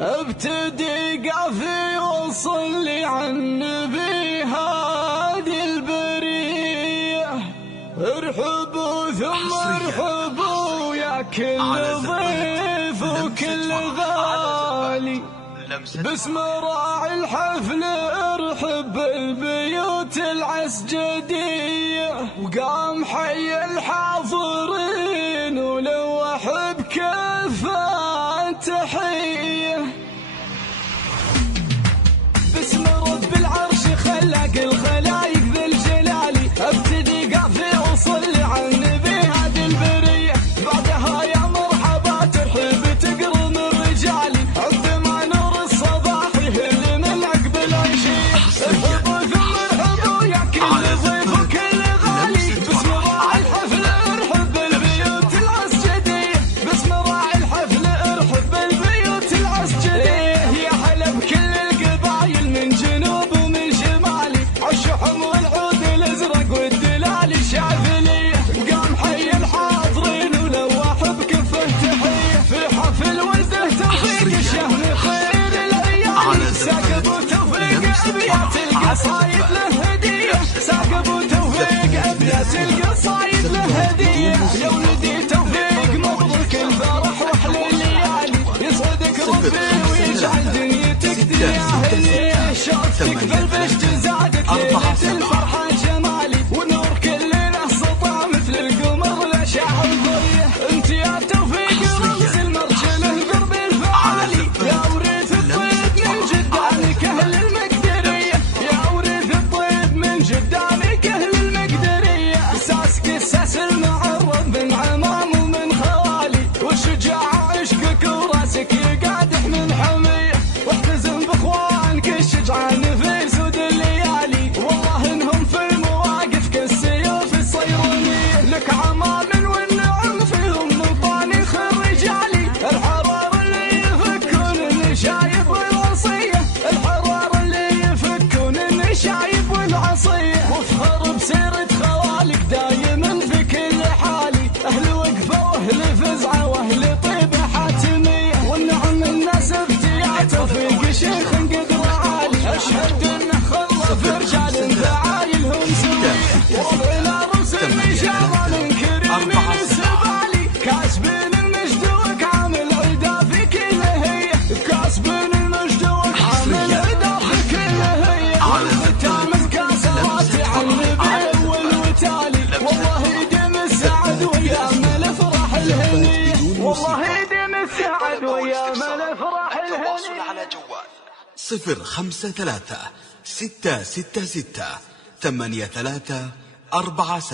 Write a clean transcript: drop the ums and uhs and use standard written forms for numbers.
ابتدي قافي وصلي عن النبي هادي البرية. ارحبوا ثم ارحبوا يا كل ضيف وكل غالي، باسم راعي الحفل ارحب بالبيوت العسجدية. وقام حي الحاضرين ولوح بكفه تحية. باسم رب العرش خلاق الخلايق ذي الجلال، ابتدي قافي وصلي على النبي هادي البرية. بعدها يا مرحبا ترحب تقرن الرجالي، عندما نور الصباح يهل من عقب العشية. ارحبوا ثم ارحبوا يا كل ضيف وكل غالي، باسم راعي الحفل ارحب بالبيوت العسجدية. باسم راعي الحفل ارحب بالبيوت العسجدية. يا هلا بكل القبايل من جنوب ومن شمالي، عالشحم والعود الازرق والدلال الشاذلية. قام حي الحاضرين ولوح بكفه تحية، في حفل ولده توفيق الشهم خير العيال. ساق ابو توفيق ابيات القصايد له هدية، ساق ابو توفيق ابيات القصايد له هدية. يا ولدي توفيق مبروك الفرح واحلى الليالي، يسعدك ربي ويجعل دنيتك دياهلية. شوفتك بالبشت زادت ليلة الفرحة جمالي، ونور كل له سطع مثل القمر لشعر ضيه. انت يا توفيق رمز المرجل القرب الفعالي، يا وريث الطيب من جدانك اهل المقدرية. يا وريث الطيب من جدانك اهل المقدرية. اساسك اساس المعرض من عمام ومن خوالي، والشجاعة عشقك وراسك يقادح من حمية. واحتزم باخوانك الشجعان في سود الليالي، والله انهم في المواقف كالسيوف الصيرونية. لك عمام والنعم فيهم من طانخ الرجالي، الحرار اللي يفكون النشايب والعصية. الحرار اللي يفكون النشايب والعصية. وافخر بسيرة خوالك دايما في كل حالي، اهل وقفة واهل فزعة واهل طيبة حاتمية. والنعم الناس ابتياع توفيق شيخ قدر عالي، اشهد انه خلف رجال فعايلهم سوية. وضعنا رسم شمال كريم السبالي، كاسبين المجد وكعامل عدا في كل هي. كاسبين المجد وكعامل عدا في كل هي. والختام الكاسرات عن النبي والوتالي، والله يديم السعد ويا الافراح الهني. والله يديم السعد ويا الافراح الهني. التواصل على جوال 053 666 83 47.